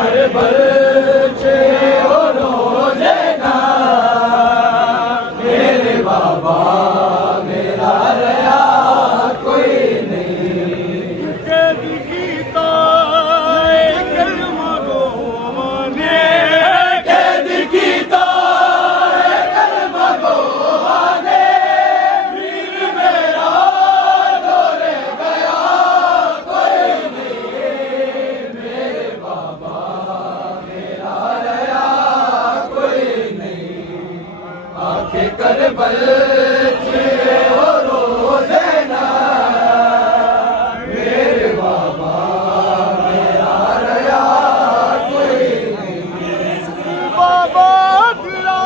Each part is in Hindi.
करबल चे ओ रोज़ेना मेरे बाबा मेरा रया कोई नहीं कैद कीता कलमा गो माने कैद कीता कलमा गो माने वीर मेरा दौरे गया कोई नहीं मेरे बाबा मेरा रया कोई नहीं आंखें करबल चे ओ रोज़ेना मेरे बाबा मेरा रया कोई नहीं बाबा दिला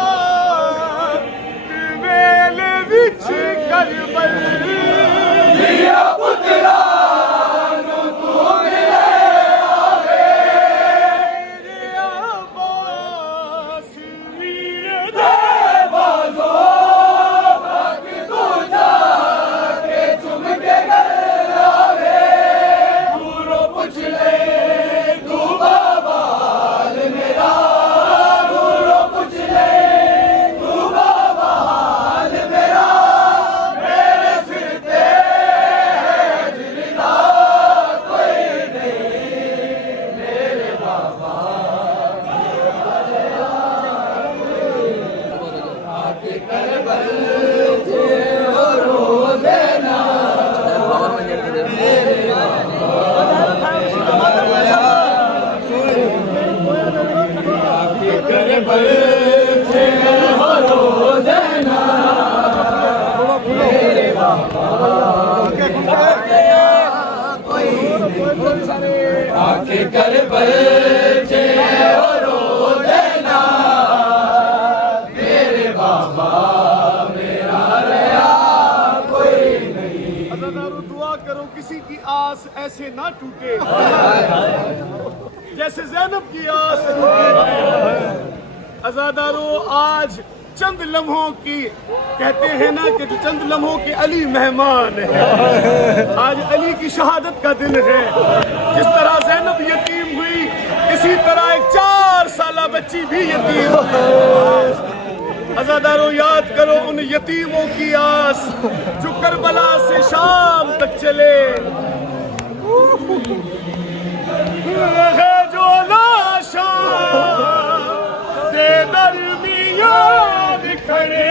वेल विच करबल दिया पुत्रा नू तू मिले आवे अब्बास वीर दे बाजो तक तू जाके चुम के घर आवे दूरो पूछ ले तू बाबा हाल मेरा दूरो पूछ ले तू बाबा हाल मेरा मेरे सिर ते जिंदा कोई नहीं मेरे बाबा आके करबल जे ओ रोज़ेना आके करबल जे ओ रोज़ेना मेरे बाबा आके करबल जे ओ रोज़ेना मेरे बाबा मेरा रया कोई नहीं अज़ादारो दुआ करो किसी की आस ऐसे ना टूटे जैसे ज़ैनब की आस टूटे अज़ादारो आज चंद लम्हों की कहते हैं ना कि जो चंद लम्हों के अली मेहमान है आज अली की शहादत का दिन है जिस तरह ज़ैनब यतीम हुई इसी तरह एक 4 साला बच्ची भी यतीम है अज़ादारो याद करो उन यतीमों की आस जो करबला से शाम तक चले है जो लाशा दे दरमियान खड़े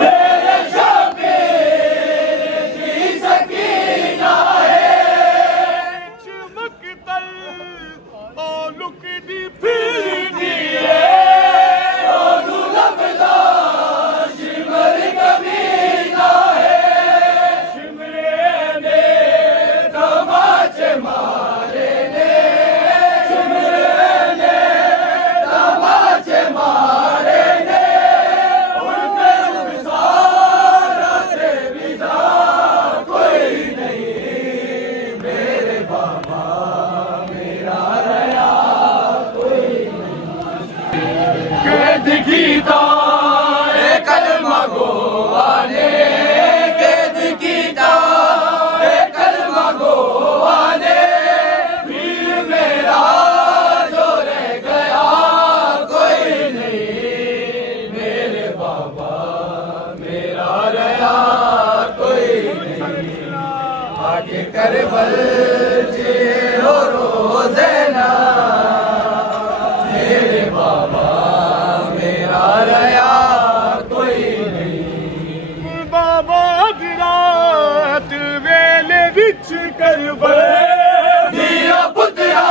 तेरे शबीर की सकीना है चमकतल और लुकदी फिरदी लबदा शिमर कमीना है शिमरे ने तमाचे मारे ने शिमरे ने तमाचे मारे ने उनके विसारते विदा कोई नहीं मेरे बाबा मेरा रया कोई नहीं कैद कीता कलमा गोवाने कैद कीता कलमा गोवाने वीर मेरा जो रह गया कोई नहीं मेरे बाबा मेरा रया कोई नहीं आगे करबल जे ओ रोज़ेना मेरे बाबा मेरा रया कोई नहीं बाबा दी रात वेले विच करबल दिया पुत्रा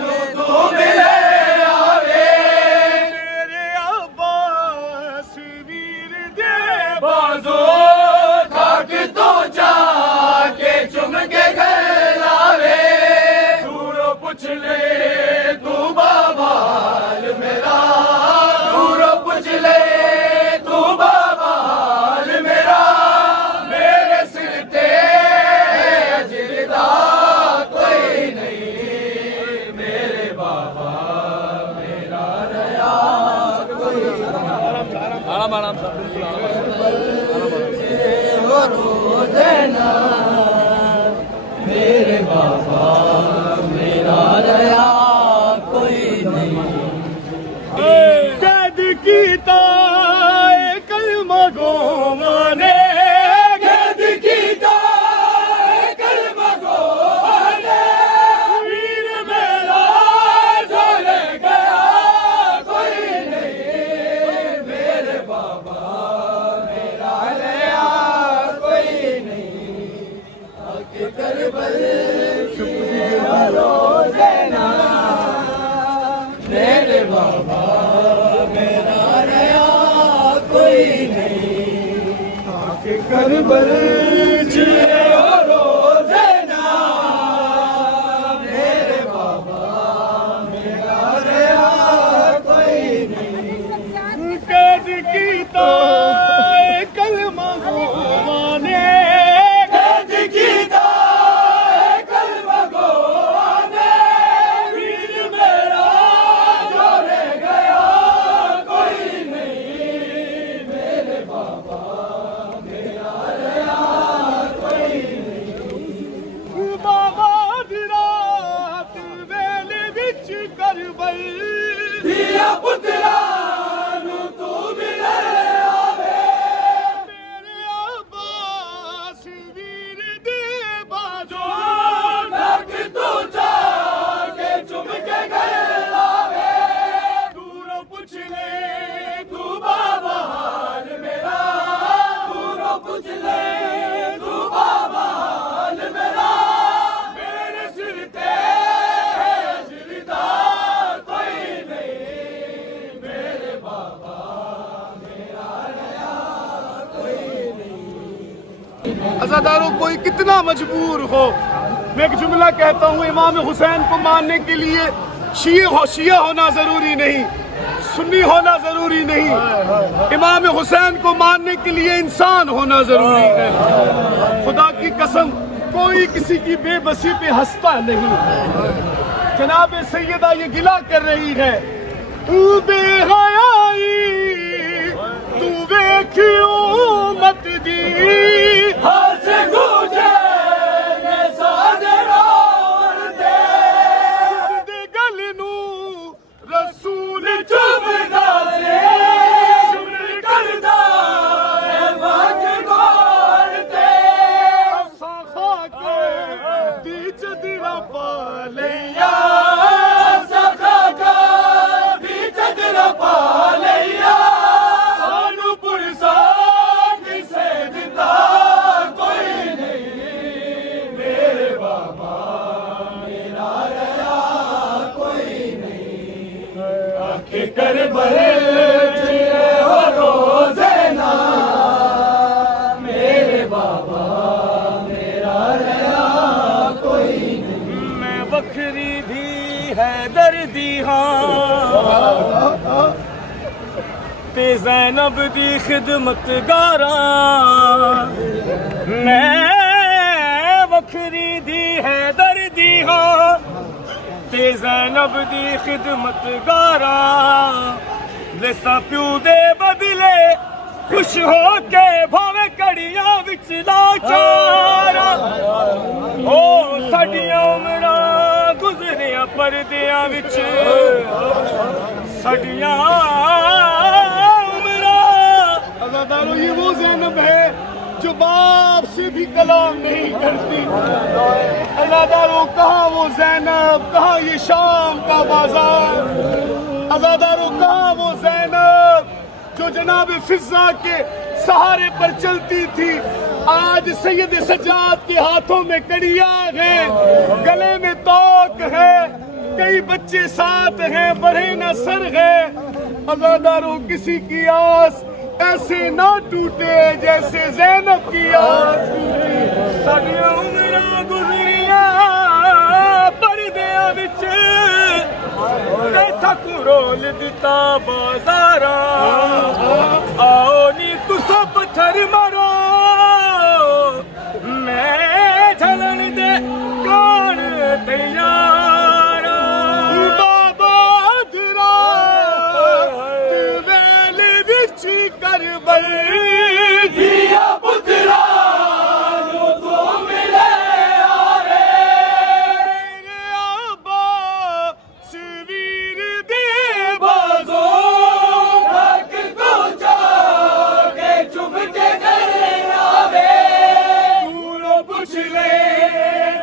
नू तू मिले आवे मेरे अब्बास वीर दे बाजो थक तो जाके चुम के घर आवे दूरो पूछ ले तू बाबा हाल मेरा दूरो पूछ ले तू बाबा हाल मेरा मेरे सिर ते जिंदा कोई नहीं मेरे बाबा मेरा रया कोई रोज़ेना मेरे बाबा मेरा रया करबल जिए और रोज़े ना मेरे बाबा मेरा रहा कोई नहीं कैद कीता कलमा गोवाने कैद कीता कलमा गोवाने वीर मेरा जो रह गया कोई नहीं मेरे बाबा मेरा रहा कोई नहीं बाबा दी रात वेले विच करबल दिया पुत्रा नू तू मिले आवे मेरे अब्बास वीर दे बाजो नक तू जाके चुम के गए लावे दूरों पूछ ले तू बाबा हाल मेरा दूरों पूछ ले तू बाबा हाल मेरा मेरे सिर ते अजरिदा कोई नहीं मेरे बाबा मेरा रहा कोई नहीं अज़ादारों कोई कितना मजबूर हो, मैं एक जुमला कहता हूँ, इमाम हुसैन को मानने के लिए शिया होना जरूरी नहीं, सुन्नी होना जरूरी नहीं, इमाम हुसैन को मानने के लिए इंसान होना जरूरी है। खुदा की कसम कोई किसी की बेबसी पे हंसता नहीं। जनाब सैयदा ये गिला कर रही है, तू बेहयाई तू वेखियो मत दी हंस गूंजे ने सारे रोते दे गल नू रसूल चुभदा से शुक्र करदा है वाक गोरते असां खाके दी चदरा पा लिया सखा का भी चदरा पा लिया सानू पुरसा किसे दिता कोई नहीं मेरे बाबा मेरा रहा कोई नहीं आंखें करबल जिए हो रोज़े ना मेरे बाबा मेरा रहा कोई नहीं मैं बखरी भी है दर्दी हाँ ते ज़ैनब दी खिदमत गारा मैं बखरी दी है दर्दी हाँ ते ज़ैनब दी खिदमत गारा जैसा प्यू दे बदले खुश हो के भावे कड़िया विच लाचारा ओ साडियां उमरां गुजरियां परदियां विच साडियां अज़ादारों ये वो ज़ैनब है जो बाप से भी कलाम नहीं करती। अज़ादारों कहाँ वो ज़ैनब, कहाँ ये शाम का बाजार, अज़ादारों कहाँ वो ज़ैनब जो जनाब फिजा के सहारे पर चलती थी। आज सैयद सज्जाद के हाथों में कड़िया है, गले में तोक है, कई बच्चे साथ हैं, बढ़े न सर है। अज़ादारों किसी की आस ऐसे ना टूटे जैसे ज़ैनब की आस टूटी। साडियां उमरां गुज़रियां परदियां विच ऐसा कुरोल दिता बाज़ारा आओ नी तुसा पत्थर मारो मैं झलन दे कौन तैयार बाबा दिरा वेल विच करबल दिया पुत्रा नू तू मिले आवे मेरे आबा सवीर दे बाजो तक तू जाके चुभ के गए आवे दूरों पूछ ले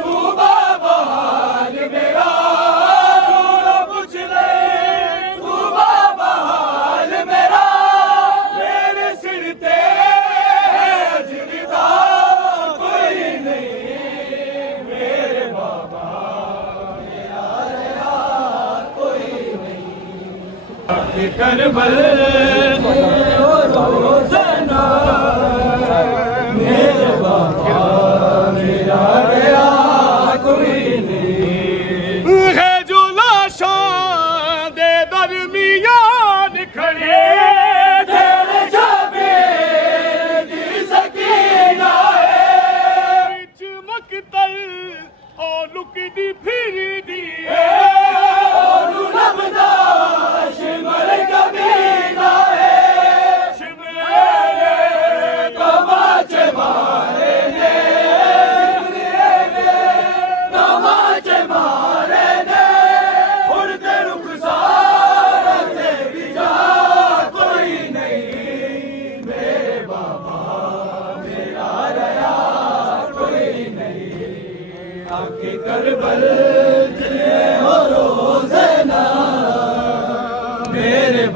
तू बाबा हाल मेरा दूरों पूछ ले तू बाबा हाल मेरा मेरे सिर ते अजरिदा कोई नहीं मेरे बाबा मेरा रहा कोई नहीं करबल रोज़ना मेरे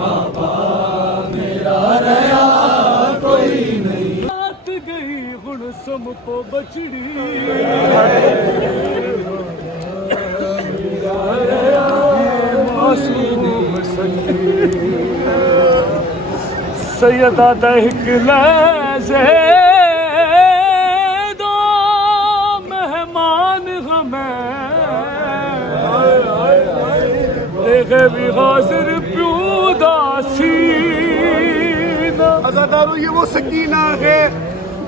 बाबा मेरा रहा कोई नहीं। रात गई हुण सम को बचड़ी सैयदा दहक लैज़े दो मेहमान हमें देखे भी हाजिर प्यूदासीना। अज़ादारो ये वो सकीना है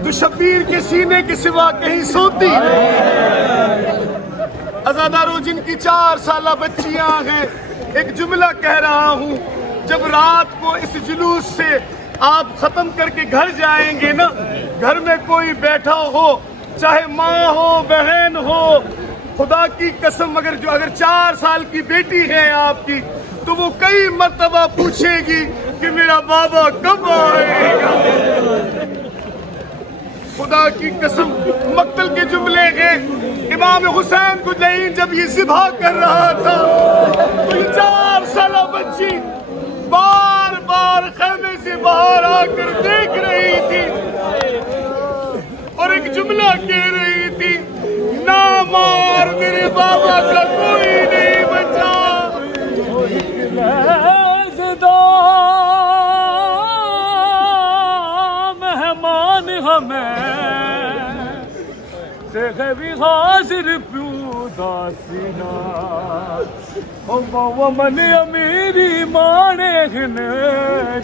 जो शब्बीर के सीने के सिवा कहीं सोती नहीं। अज़ादारो जिनकी 4 साल बच्चियां हैं, एक जुमला कह रहा हूँ, जब रात को इस जुलूस से आप खत्म करके घर जाएंगे ना, घर में कोई बैठा हो, चाहे माँ हो बहन हो, खुदा की कसम अगर 4 साल की बेटी है आपकी, तो वो कई मर्तबा पूछेगी कि मेरा बाबा कब आएगा। खुदा की कसम मक्तल के जुमले हैं। इमाम हुसैन को जहीन जब ये ज़िबा कर रहा था तो ये 4 साल बच्ची बार बार खेमे से बाहर आकर देख रही थी और एक जुमला कह रही थी, ना मार मेरे बाबा का कोई नहीं बचा। मेहमान हमें देखे भी हाजिर प्यूदासीना। मन अमीरी माने ने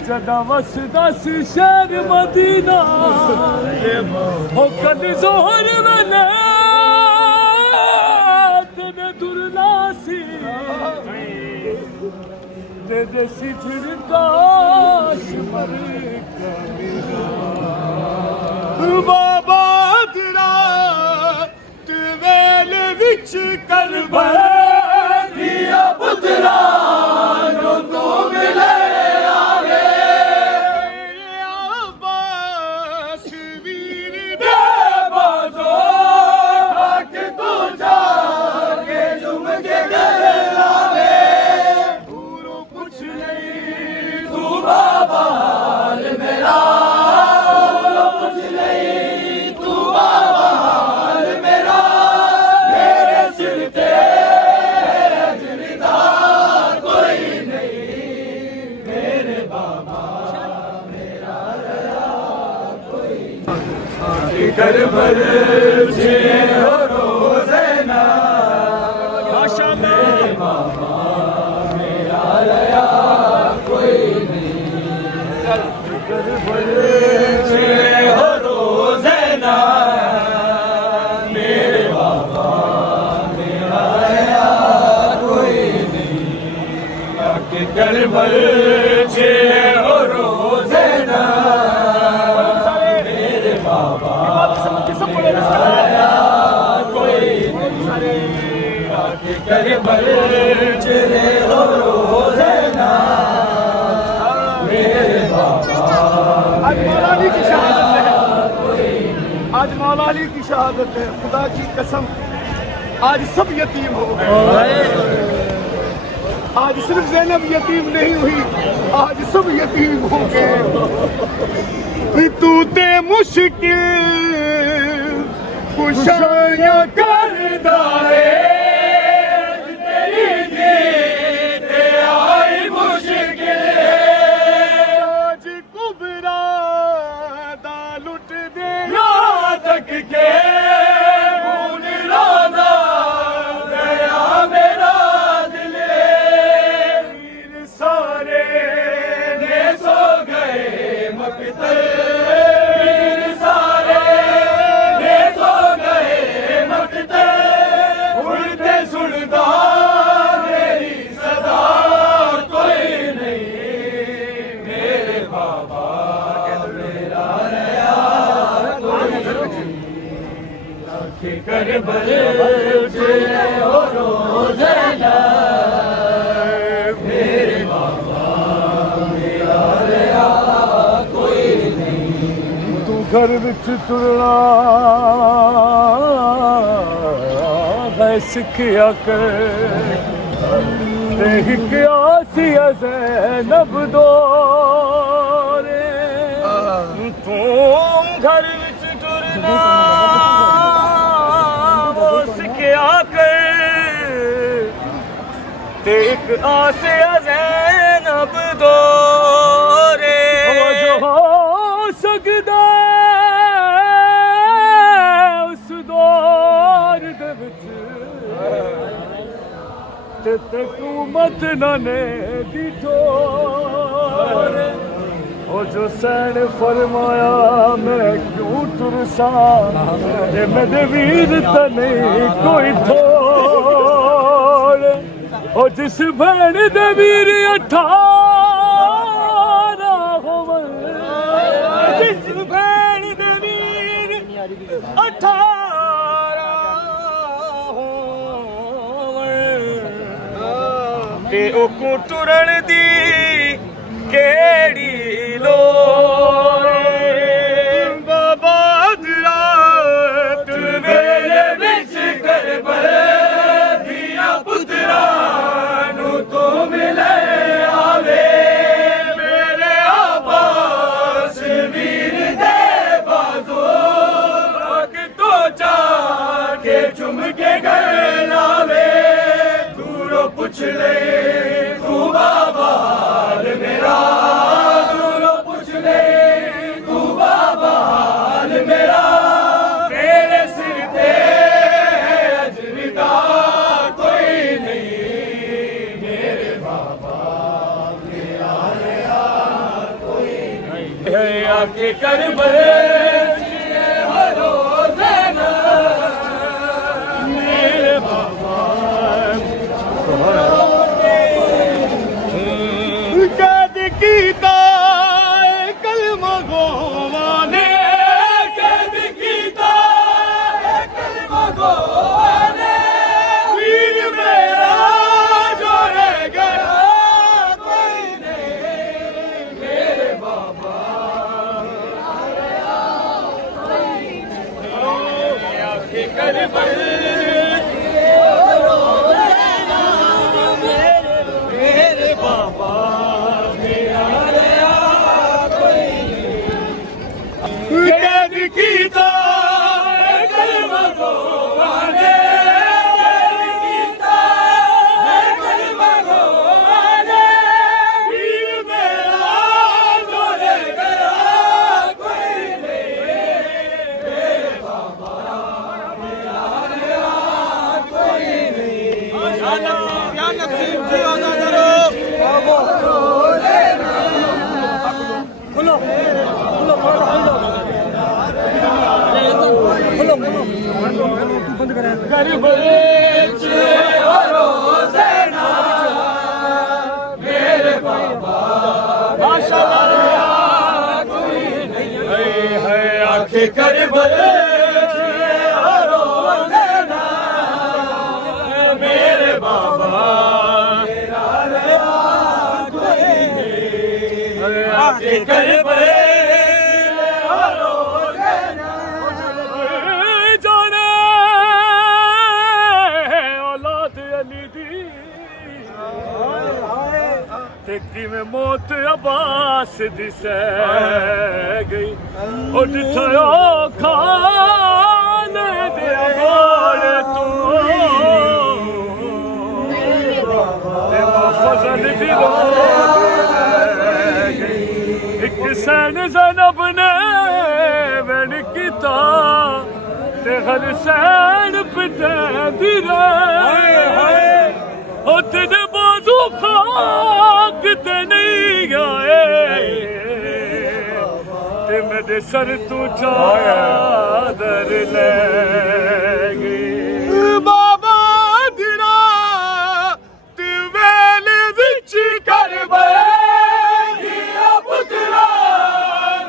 जदा वस दस शहर मदीना हो कद जोहर वेले तेने दुरलासी दे दे सिठड़काश मर बाबा तेरा तू वेल विच करबल दिया पुत्रा जो तू मिले आगे आबास वीर बेबाजो आके तू जाके झुम के गले लागे। पूरो कुछ नहीं तू बाबा हाल मेरा, पूरो कुछ नहीं तू बाबा हाल मेरा, मेरे सिर पे करबल से हो रोज़ना मेरे बाबा मेरा रहा कोई नहीं। करबल से हो रोज़ना मेरे बाबा मेरा रहा कोई नहीं। आके करबल से हो रोज़ना मेरे बाबा करबल चले हो रोज़ना मेरे बाबा। आज मौला अली की शहादत है, आज मौला अली की शहादत है। खुदा की कसम आज सब यतीम हो गए। आज सिर्फ ज़ैनब यतीम नहीं हुई, आज सब यतीम हो गए। तू ते मुश्किल कुशाया करदा है करबल से हो रोज़ना मेरे बाबा मेरा रहा कोई नहीं। तू घर विच तुरना है सिखिया कर, हिक आस सिया ज़ैनब दोरे तू घर विच टुरना वो सिखिया कर ते एक आसिया ज़ैनब दोरे जो हो सकदा उस दौर दे विच ते हुकूमत ने दी ठोर ओ जो सैन फरमाया मैं क्यों तुरसा ये मेरे वीर तने कोई थोड़ ओ जिस भैन दे वीर 18 होवन जिस भैन दे वीर 18 ते ओको टुरन दी केड़ी लोड़ बाबा रात वेले विच करबल दिया पुत्रा नू तो मिले आवे मेरे आबास वीर दे बाजो अग तो जाके चुम के गए लावे दूरों पुछ ले तू बाबा हाल मेरा दूरों पुछ ले तू बाबा हाल मेरा मेरे सिर पे अजविदा कोई नहीं मेरे बाबा के आले कोई नहीं आके करबल हो रोज़ाना मेरे बाबा कैद कीता कलमा गोवाने कैद कीता कलमा गोवाने वीर मेरा जो रह गया कोई नहीं मेरे बाबा आके करबल मेरे बाबा कैद कीता कलमा गोवाने कैद कीता कलमा गोवाने वीर मेरा जो रह गया कोई नहीं मेरे बाबा कोई नहीं या नसीब जी वादा करो खुलो खुलो मेरे बाबा माशाअल्लाह कोई नहीं है आंखें करबल मेरे बाबा कोई नहीं आंखें करबल में मौत अब्बास दिसे गई उठो खाने दे गोड़े तू फजल दी गई एक सैन ज़ैनब ने वैन किता ते हर सैन पिटे दी रहे ओ तेरे बाजू खाक ते नहीं आए ते मेरे सर तू चादर ले गई बाबा दिरा ते वेले विच करबल दिया पुत्रा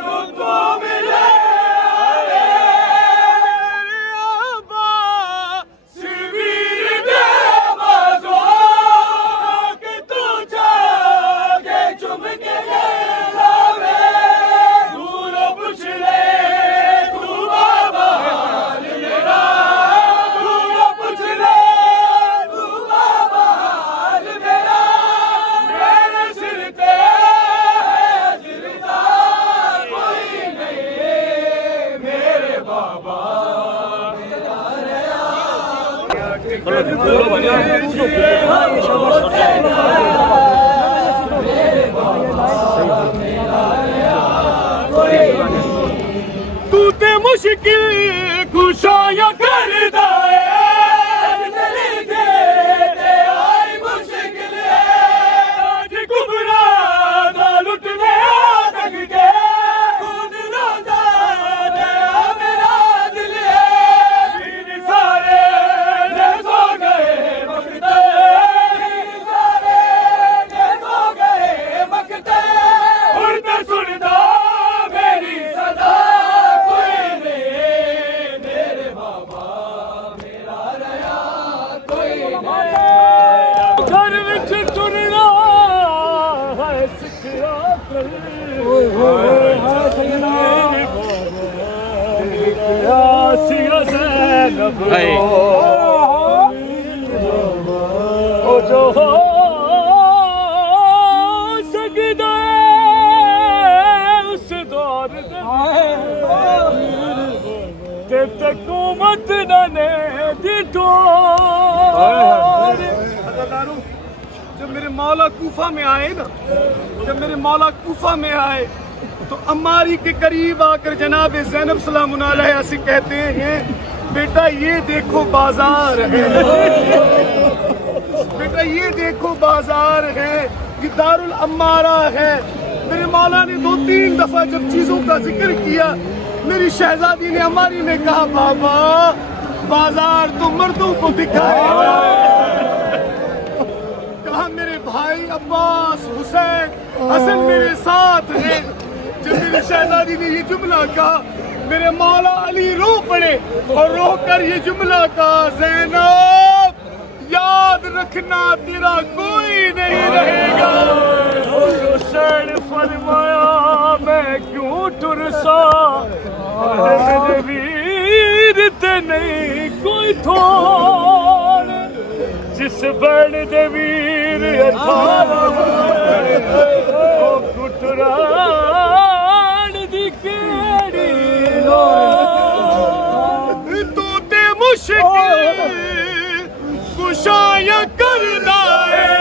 नू तो मिले मुश्किल कुशाया करदा है जब मेरे मौला कूफा में आए ना, जब मेरे मौला कूफा में आए तो अम्मारी के करीब आकर जनाब ज़ैनब सलामुन अलैहा से कहते हैं, बेटा ये देखो बाजार है, बेटा ये देखो बाजार है, ये दारुल अम्मारा है। मेरे मौला ने 2-3 दफा जब चीजों का जिक्र किया, मेरी शहजादी ने अम्मारी ने कहा, बाबा बाजार तो मर्दों को दिखाएगा। कहा मेरे भाई अब्बास हुसैन हसन मेरे साथ हैं। जब मेरी शहजादी ने ये जुमला कहा, मेरे मौला अली रो पड़े और रो कर ये जुमला कहा, ज़ैनब याद रखना तेरा कोई नहीं रहेगा। हुसैन फरमाया मैं क्यों टुरसा, मेरे वीर ते नहीं कोई थोड़, जिस बड़ दे वीर कुटरान दी केड़ी तू ते मुश्किल कुशाया करदा है।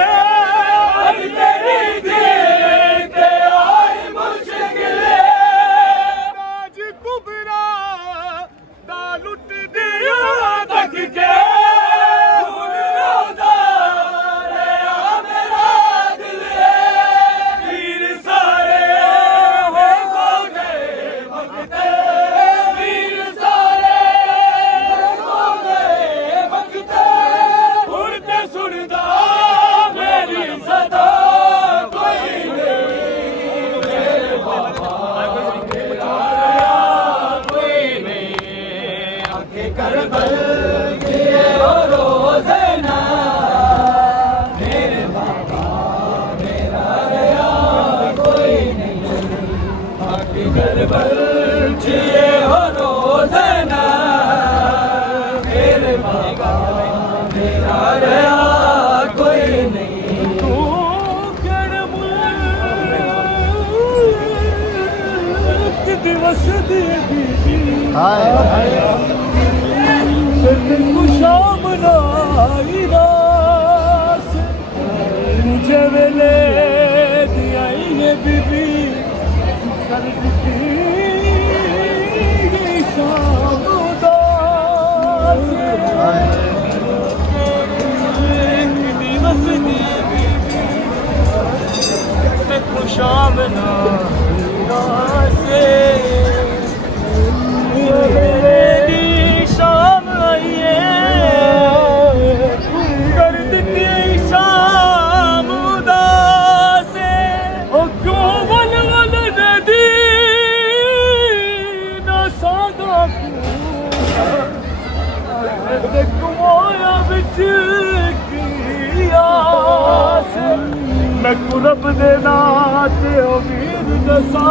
मैं कुरब दे नाते उम्मीद दसा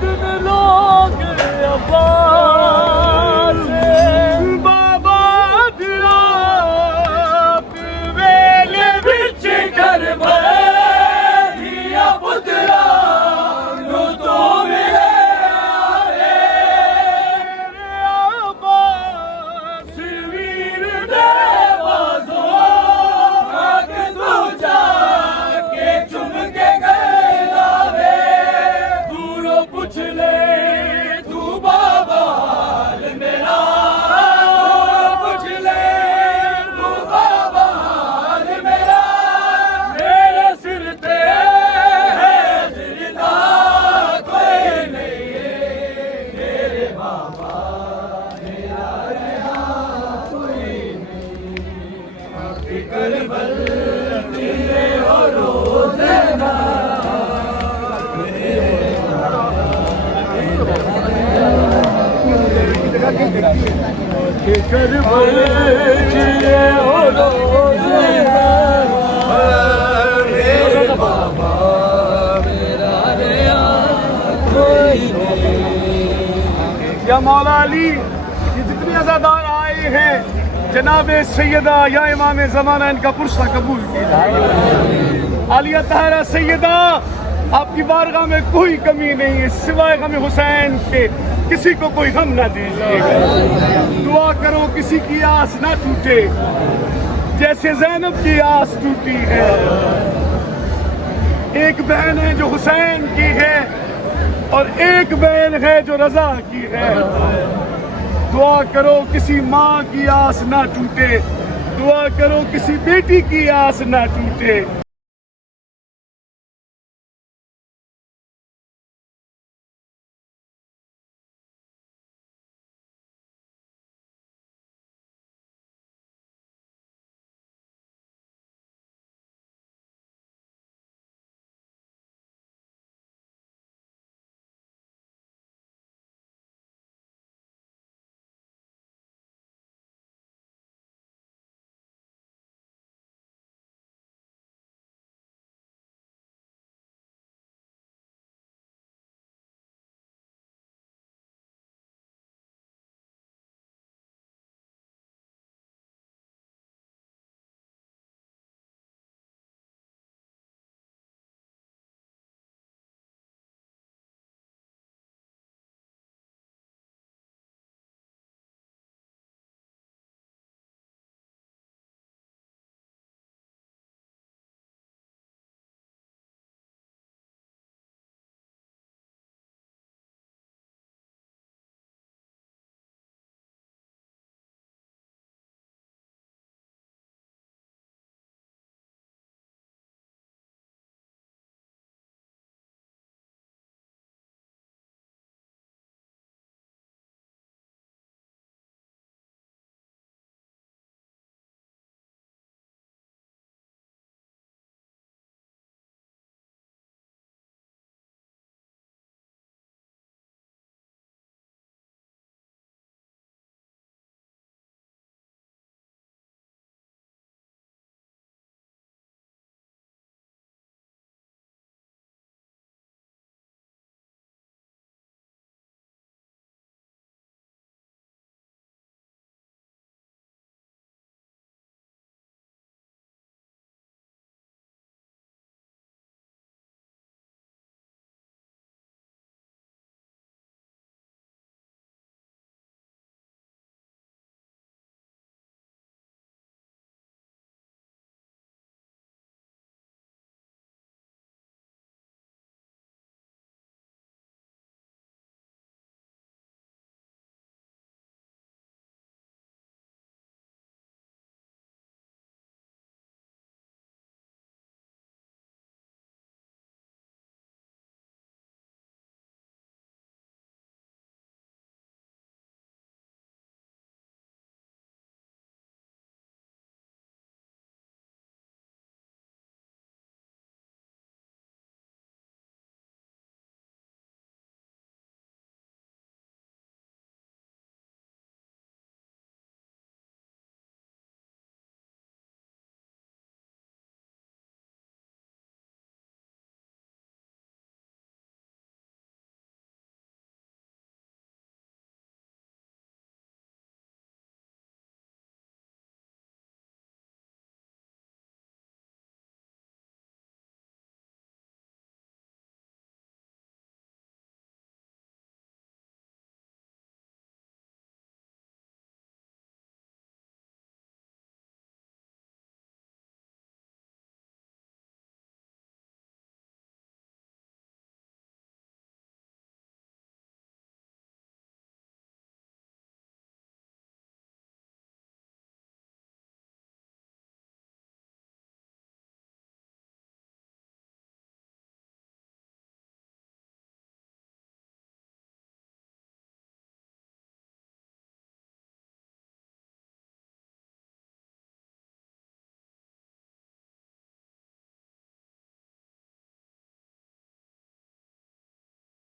दिन लोग अब्बास बाबा दिला वेले विच घर दिया पुत्रा नु तो मिले अब्बास वीर दे पूछ ले या मौला अली, ये जितने अज़ादार आए हैं जनाब सैयदा या इमाम ज़माना इनका पुरसा कबूल कीजिए। आलिया तहरा सैयदा, आपकी बारगाह में कोई कमी नहीं है, सिवाय गम हुसैन के किसी को कोई गम ना दीजिएगा। दुआ करो किसी की आस ना टूटे, जैसे ज़ैनब की आस टूटी है। एक बहन है जो हुसैन की है और एक बहन है जो रजा की है। दुआ करो किसी माँ की आस ना टूटे, दुआ करो किसी बेटी की आस ना टूटे।